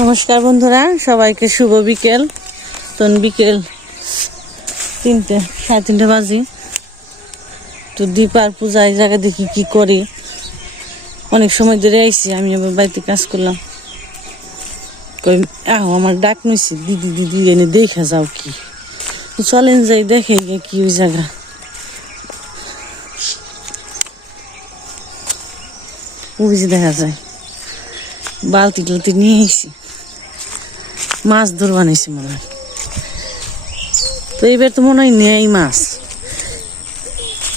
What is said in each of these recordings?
নমস্কার বন্ধুরা, সবাইকে শুভ বিকেল। তখন বিকেল 3টে, 3:30 বাজে। তো দীপার পূজা এই জায়গা দেখি কি করি। অনেক সময় ধরে আইসি, আমি আবার বাড়িতে কাজ করলাম। কই আমার ডাক নিছি, দিদি দিদি এনে দেখে যাও কি। চলেন যাই দেখে কি ওই জায়গা। বুঝে দেখা যায় বালতি টালতি নিয়ে এসি, মাছ ধরবা নিয়েছি মনে হয়। তো এবার তো মনে হয় নেই মাছ,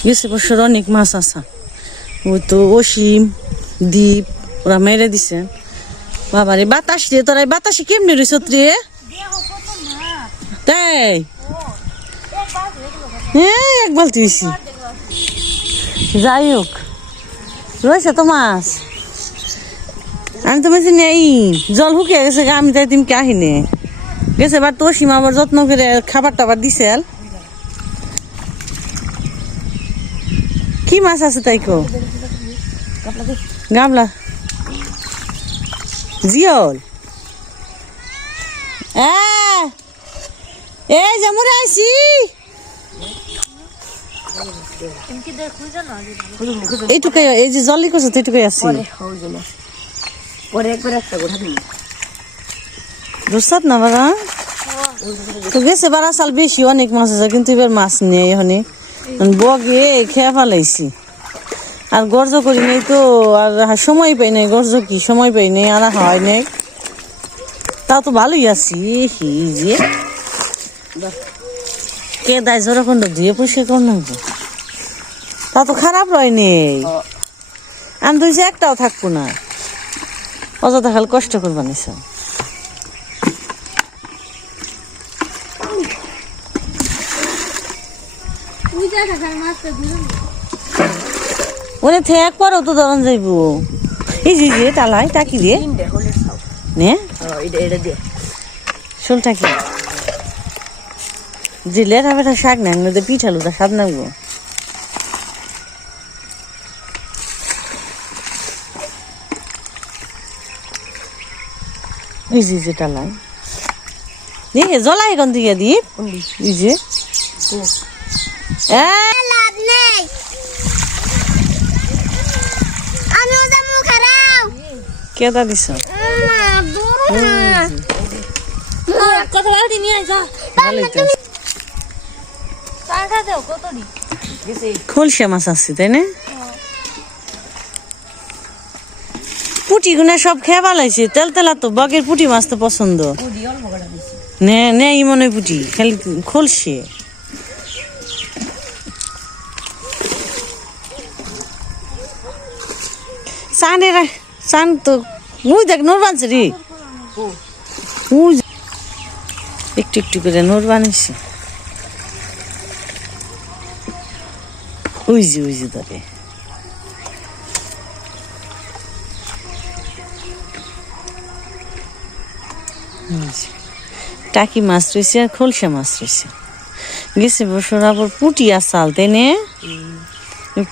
গেছে বছর অনেক মাছ আসা। ওই তো অসীম দ্বীপ ওরা মেরে দিছে। বাবারে বাতাস রে, তোরা বাতাসে কেমনি রয়েছ রে? তাই হ্যাঁ, এক বালতি যাই হোক রয়েছে তো মাছ। আমি তো বেশি নেই, জল শুকিয়ে গেছে, আমি তাই তুমি কে আহিনে গেছে। এবার তো সীমা আবার যত্ন করে খাবার টাবার দিছে। কি মাছ আছে তাই কো? গামলা জিয়ল এই যে মরে আইছি। এইটুকাই, এই যে জলই করছে তো এইটুকাই আছে। বুঝছত না বাবা, তো গেছে বারা সাল বেশি অনেক মাছ আছে, কিন্তু এবার মাছ নেই। এখানে বগে খেয়ে ফেলাইছি, আর গর্জ করি নাই তো, আর সময় পাই নাই। গর্জ কি সময় পাই নাই, আর হয় নাই। তাও তো ভালোই আছি। যে কে দায় জোড়া খন্ড ধুয়ে পরিষ্কার কর নেবো, তা তো খারাপ রয় নেই। আমি তো একটাও থাকবো না, অযথা খাল কষ্ট করবা নিস। ওরে থেক পরও তো দরন যাইব। এই যে তালাই টাকি দিয়ে নে শোলটা কি জিলের হবে শাক না, পিঠালু তা স্বাদ নাগবো। এই যে টালাই দেখে জ্বলাই কোন দিকে দ্বীপ, এই যে কেদা দিছ খলসা মাছ আছে তাই না? পুটি গুনা সব খেয়ে ভালাইছে। তেল তেলা তো বগের পুটি মাছ তো পছন্দ নেই মনে হয়। পুটি খালি খলসে চানের চান তো মুই দেখ নোর বানছে রে, একটু একটু করে নোর বানিয়েছে। ওই যে ধরে টাকি মাছ রয়েছে আর খলসা মাছ রয়েছে। গেছে বছর আবার পুটি আসাল তাই নে,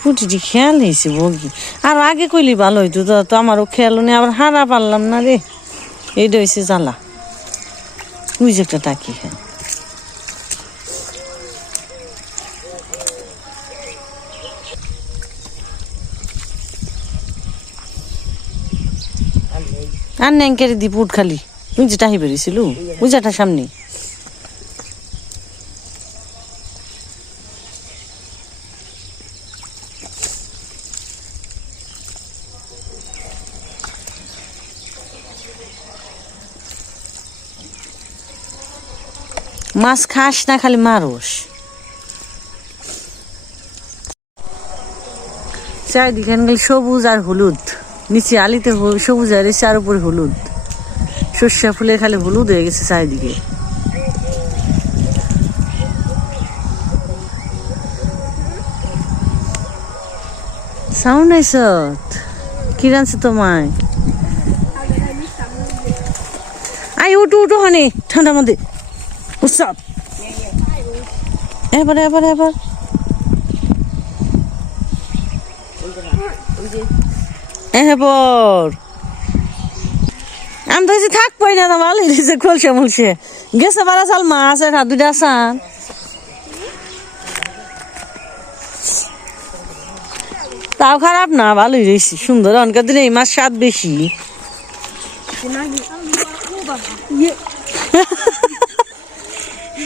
পুটিটি খেয়াল হয়েছে বগি। আর আগে কইলি ভালো হইতো, তো আমারও খেয়াল নেই, আবার হারা পারলাম না রে। এইটা হয়েছে জ্বালা। ওই যে একটা টাকি খায়। আর ন্যাংকের দি পুট খালি তুই যেটা হি বেরিয়েছিল ওই যেটার সামনে। মাছ খাস না, খালি মারস। চারিদিকে সবুজ আর হলুদ, নিচে আলিতে সবুজ আর চার উপরে হলুদ। সর্ষা ফুলে খালি হলুদ হয়ে গেছে চারিদিকে। সাউন্ড আইস কি রানছে তোমায়? আই উঠু উঠু হনে ঠান্ডার মধ্যে উৎসব। এবার এবার আমি তো থাকবোই না ভালো দিয়েছে খোলসে মুলসে গেছে বারা চাল মাছ একটা দুইটা সান তাও খারাপ না ভালোই রয়েছি সুন্দর অনেকের দিনে এই মাছ স্বাদ বেশি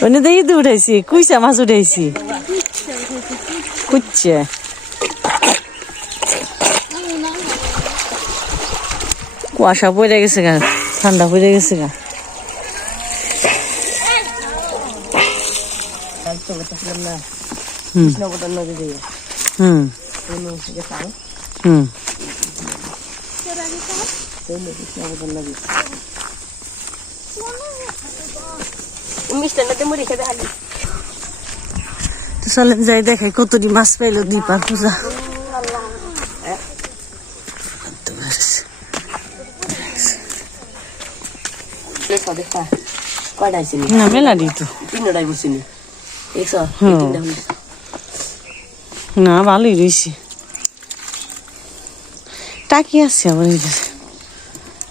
ওনে দেখি তো উঠাইছি কুইসা মাছ উঠাইছি কুচ্ছে কুয়াশা পড়ে গেছে গা ঠান্ডা পড়ে গেছে গা চলেন যাই দেখাই কতটি মাছ পাইলো দীপার পূজা না মেলা দিত না ভালোই রয়েছে টাকি আছে আবার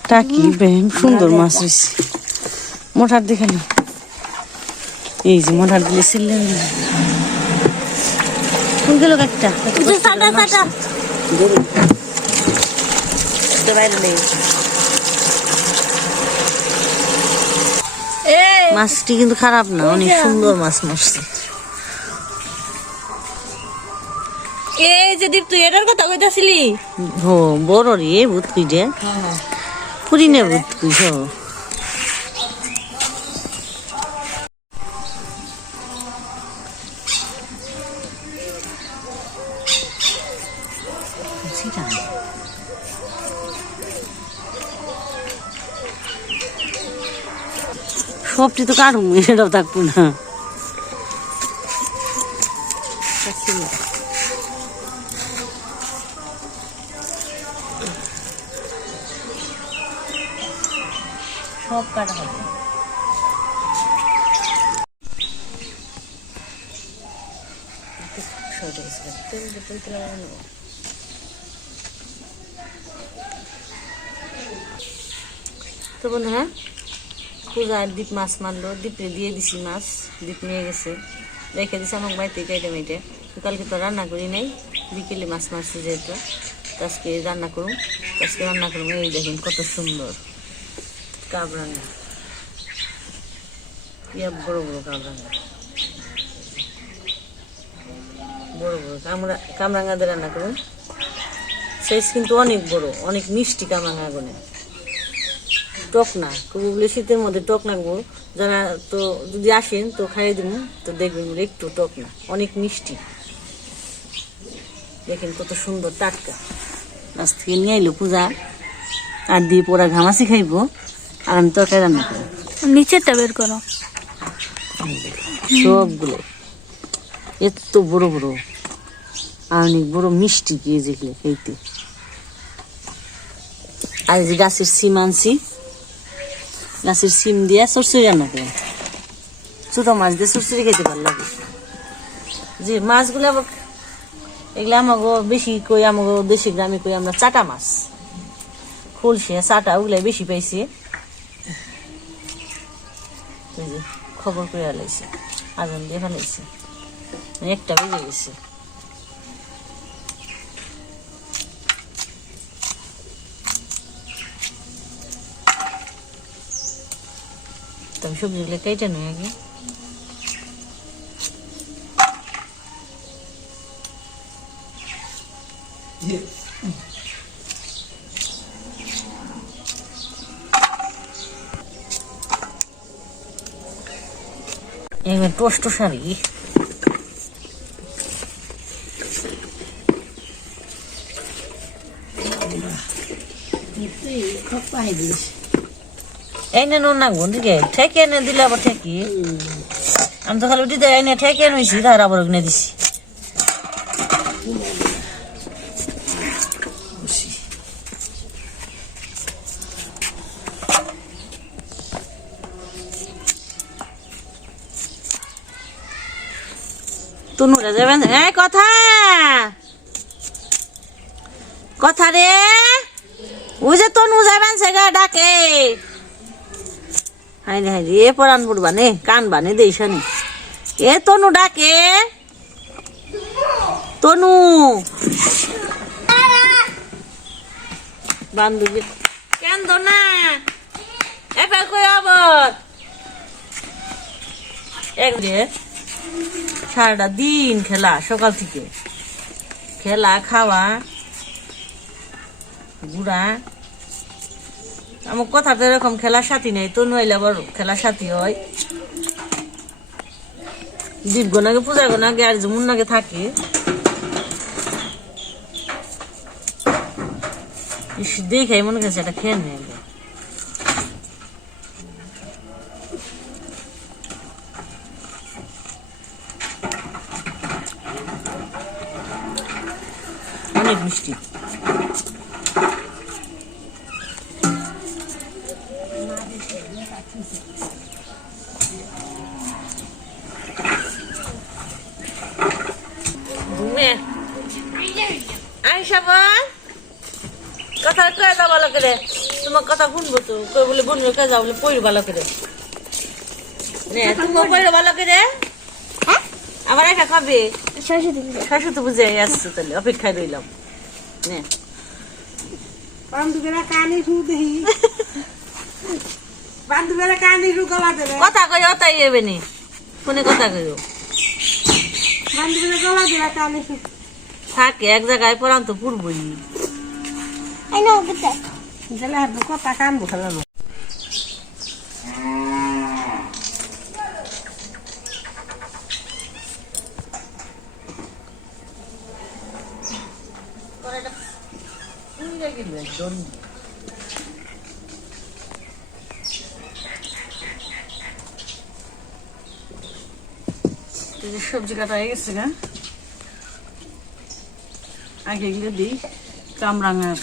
টাকি বেন সুন্দর মাছ রয়েছে মোটার দেখে না এই যে মোটার দিলে সিললেন কোন গেল একটা মাছটি কিন্তু খারাপ না অনেক সুন্দর মাছ মারছে এই যে দীপ তুই এটার কথা কইতাছিলি হো বড় রে ভূত কুই রে পুরি নে ভূত কুই হো সবটি তো কাটুম এটাও থাকবো না সব কাটা হবে তো বন্ধুরা পূজার দীপ মাছ মারলো দীপে দিয়ে দিছি মাছ দীপ নিয়ে গেছে রেখে দিছি আমাকে বাড়িতে কেটে মেটে কালকে তো রান্না করি নাই বিকেলে মাছ মারছি যেহেতু আজকে রান্না করুন এই দেখেন কত সুন্দর কাবরাঙ্গা ইয়া বড় বড় কাবরাঙ্গা বড় বড় কামরাঙ্গা দিয়ে রান্না করুন সাইজ কিন্তু অনেক বড় অনেক মিষ্টি কামরাঙ্গা আগুনে টক না খুবই শীতের মধ্যে টক না গো যারা তো যদি আসেন তো খাইয়ে দিব তো দেখবেন একটু টক না অনেক মিষ্টি দেখেন কত সুন্দর টাটকা আজ থেকে নিয়ে আইলো পূজা আর দিয়ে পোড়া ঘামাসি খাইবো আর আমি তরকারি রান্না করবো নিচেরটা বের করো সবগুলো এত বড় বড় আর অনেক বড় মিষ্টি গিয়ে যেগুলো খাইতে আর যে গাছের সিম আনছি গাছের সিম দিয়ে সরষরি রান্না করে ছোট মাছ দিয়ে সরষরি খেতে ভালো লাগে যে মাছগুলো আবার এগুলো আমাকে বেশি কই আমাকে দেশি গ্রামে কই আমরা চাটা মাছ খুলসে চাটা ওগুলাই বেশি পাইছি খবর করে ফেলাইছে আগুন দিয়ে ফেলাইছে একটা বেজে গেছে তবে সবজিগুলো কেটে নয় আগে এবার টোস্ট সারি এনে না দিকে ঠেকে এনে দিলে আবার ঠেকি আমি তো খালি উঠিতে এনে ঠেকে এনেছি তার আবার ওখানে দিছি তনুরা যাবেন কথা কথা রে ওই যে তনু যাবেন সেগা ডাকে হাই রে হাই রে এ পরান পড়বা নে কান বানে দেইছানি এ তনু ডাকে তনু বান্ধবী কেন দো না এবার কই আবার এক রে সারাটা দিন খেলা সকাল থেকে খেলা খাওয়া ঘুরা আমার কথা তো এরকম খেলার সাথী নেই তো নইলে আবার খেলার সাথী হয় দীপ নাকি পূজা নাকি আর যেমন নাকি থাকে দেখে মনে করছে এটা খেয়ে নেই অনেক মিষ্টি কথা কয়ে দাও ভালো করে তোমার কথা শুনবো তো কই বলে বোন কে যাও বলে পড়ি ভালো করে তুমি পড়ি ভালো করে আবার একা খাবে শাশুড়ি বুঝে আসছো তাহলে অপেক্ষায় রইলাম কথা কই ওটাই এবে নি ফোনে কথা কই থাকে এক জায়গায় পড়ান তো পূর্বই কথা কানবো খেলানো সবজি কাটা হয়ে গেছে গা আগে এগুলো দিই কামরাঙার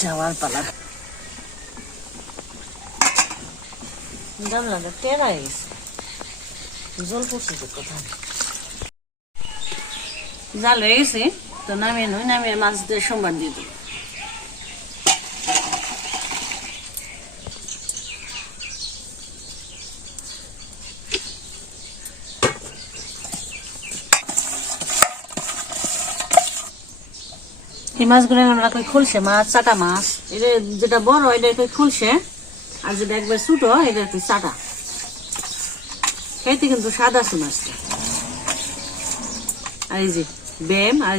যাওয়ার পালা গামলাটা টেরা গেছে জল পড়ছে তো কোথায় জাল হয়ে গেছে তো নামিয়ে নই নামিয়ে মাছ দিয়ে সোমবার দিয়ে দেবো এই মাছগুলো আমরা কই খুলছে মাছ চাটা মাছ এটা যেটা বড় এটা কই খুলছে আর যেটা একবার ছোট এটা কই চাটা খাইতে কিন্তু স্বাদ আছে মাছটা আর এই যে বেম আর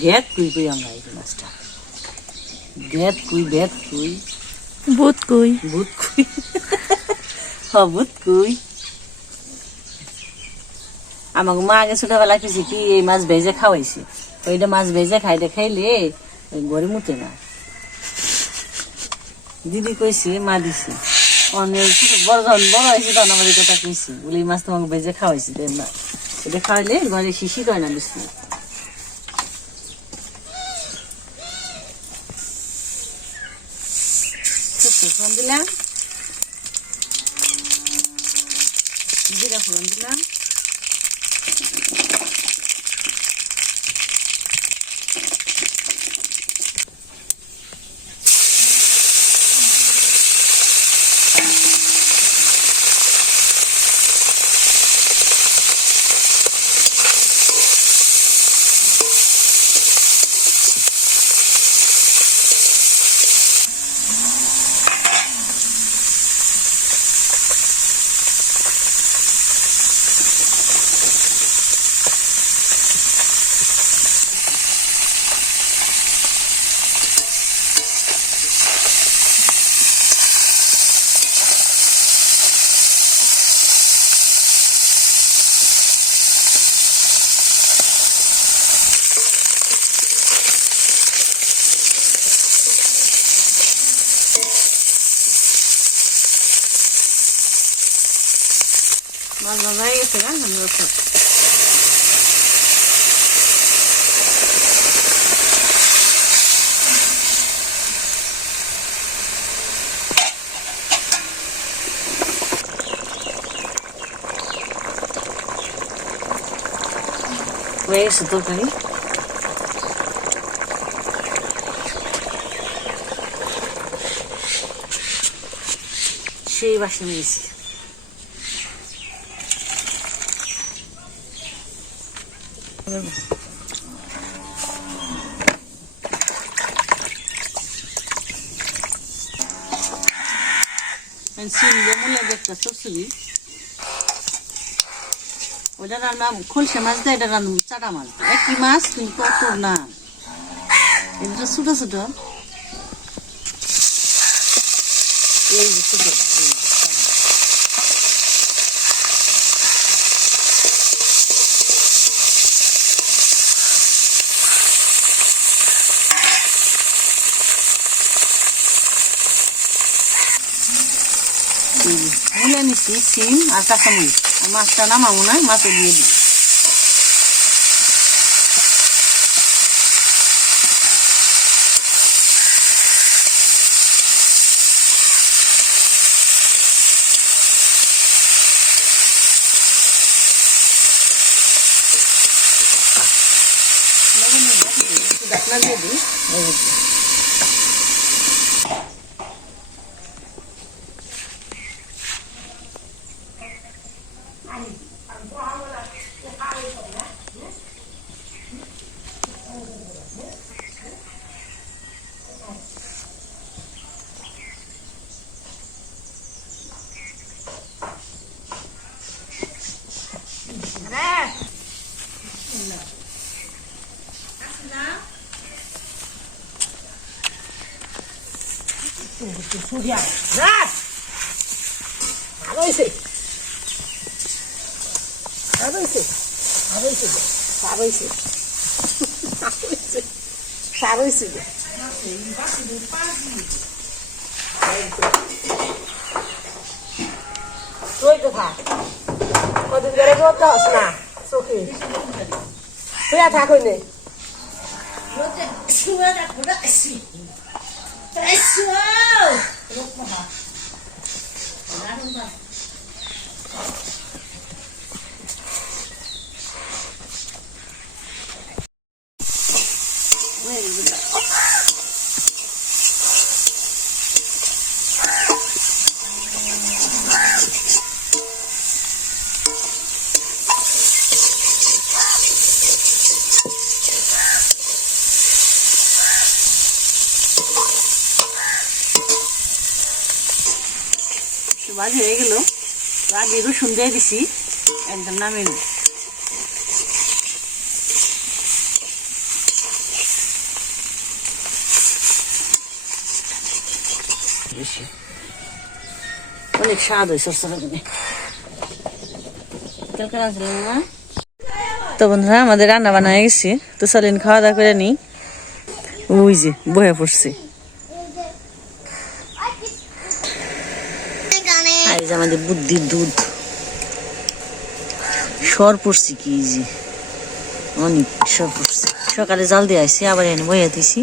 ঘেট কুই কই আমরা এই মাছটা ঘেট কুই ভূত কই ভূত কুই আমাকে মা আগে ছোটবেলা কিছু কি এই মাছ ভেজে খাওয়াইছে ওইটা মাছ ভেজে খাইলে গড়ি মুতে না দিদি কইছি মা দিছি অনেক বড় হয়েছে তখন আমার এই কথা কইছি বলে এই মাছ তোমাকে ভেজে খাওয়াইছি এটা খাওয়াইলে ঘরে শিশি হয় না বেশি ফোড়ন দিলাম জিরা ফোড়ন দিলাম মাছ ভাজা হয়ে গেছে না রসুন হয়ে গেছে তরকারি সেই বাসে নিয়েছি একটা চচ্চড়ি ওটা রান্না খলসে মাছ দেয় এটা রান্না চাটা মাছ একই মাছ কিন্তু কত না এটা ছোট ছোট এই যে ছোট মুলে নিচ্ছি সিম আর কাঁচামরিচ আর মাছটা নামাবো না মাছে দিয়ে দিই ঢাকনা দিয়ে দিই কদিন ধরে করতে হস না চোখে শুয়ে থাক হইলে ভাজি হয়ে গেল আগে রসুন দিয়ে দিছি একদম নামিয়ে নেব অনেক স্বাদ হয় সরষে না তো বন্ধুরা আমাদের রান্না বান্না হয়ে গেছে তো চলেন খাওয়া দাওয়া করে নি ওই যে বয়ে পড়ছে এই যে আমাদের বুদ্ধির দুধ সর পড়ছি কি যে অনেক সর পড়ছে সকালে জাল দিয়ে আসছি আবার এনে বইয়া দিছি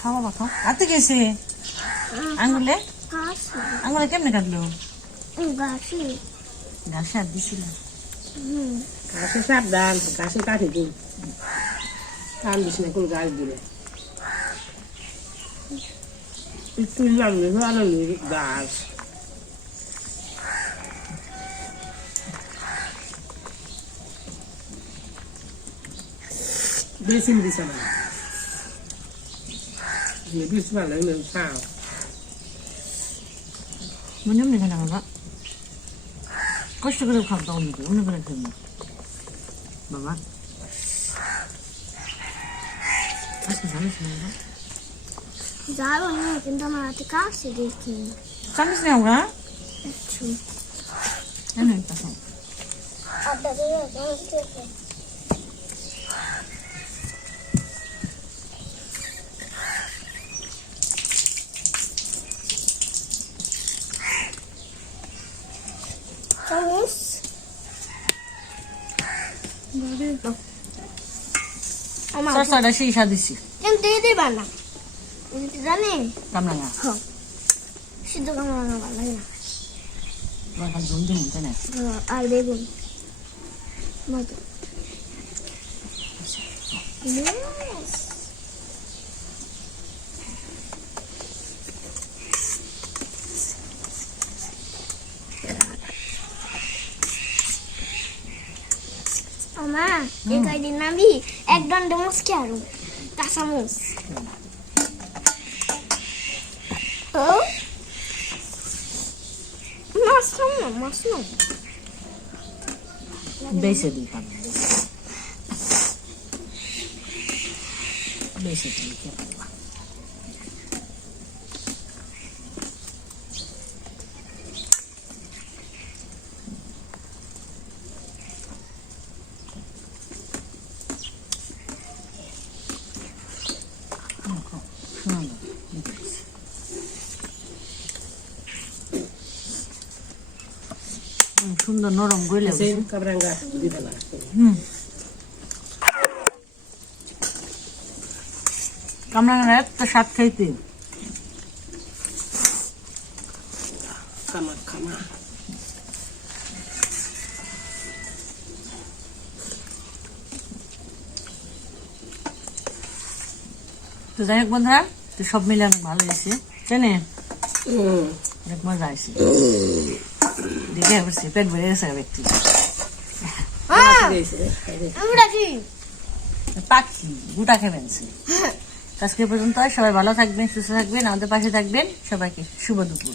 খাওয়া বা খাও হাতে গেছে আঙুলে আঙুলে কেমনে কাটলো ঘাসে হাত দিছিলাম ঘাসে সাবধান ঘাসে কাঠি দিন টান দিস না কোনো গাছ দিলে তুললাম ভালো গাছ বেশি দিছে না বেশ ভালো খাও মনে মনে খানা বাবা কষ্ট করে খাওয়া অন্য করে অন্য করে খাবো বাবা আজকে জানিস না বাবা যাবো না কিন্তু আমার হাতে কাছে দেখি জানিস না আমরা চামচ আমার সরষাটা শিশা দিছি কিন্তু দিবা না জানি কামরাঙা সিদ্ধ কামড়ানো ভালো লাগে না তোমার খালি ঝুম ঝুম তাই না আর বেগুন মতো আমা এই কয়দিন নামি এক দণ্ডে মুসকে আরো কাঁচামচ ও মাছ না মাছ না বেছে দিই কামরাঙা বেছে দিই সুন্দর নরম গইলে Sen kabranga di bala. কামরাঙার একটা স্বাদ খাইতে Kama kama. তো যাই হোক বন্ধুরা তো সব মিলে অনেক ভালো হয়েছে তাই না অনেক মজা আসছে দেখে বসছি পেট ভরে গেছে ব্যক্তি আমরা কি পাখি গোটা খেবেনছে আজকে পর্যন্ত সবাই ভালো থাকবেন সুস্থ থাকবেন আমাদের পাশে থাকবেন সবাইকে শুভ দুপুর